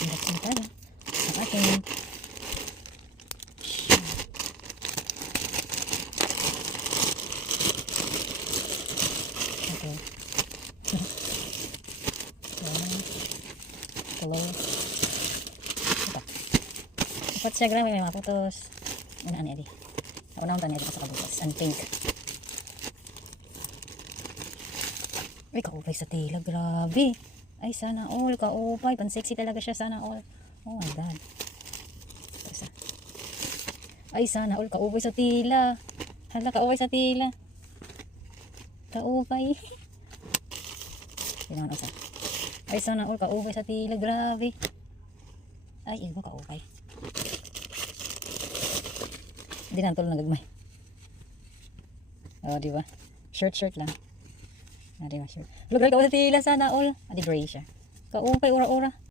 Unboxing tayo. Ang ating okay. Color. Upat siya, grabe, may mga putos. Ano edi? Naunang tanya dito sa kabutas. Ang pink. Uy, kaupay sa tila, grabe. Ay, sana all, kaupay. Pansexy talaga siya, sana all. Oh my God. Ito isa. Ay, sana all, kaupay sa tila. Hala, kaupay sa tila. Kaupay. Kailangan isa. Ay, sana all, kaupay sa tila, grabe. Ay, iba kaupay. Hindi na tulong nagagmay. Oh, di ba? Shirt lang. Ah, di ba? Shirt. Lugay ka sa tila sana all. Ah, di gray siya. Kaupay, ura-ura.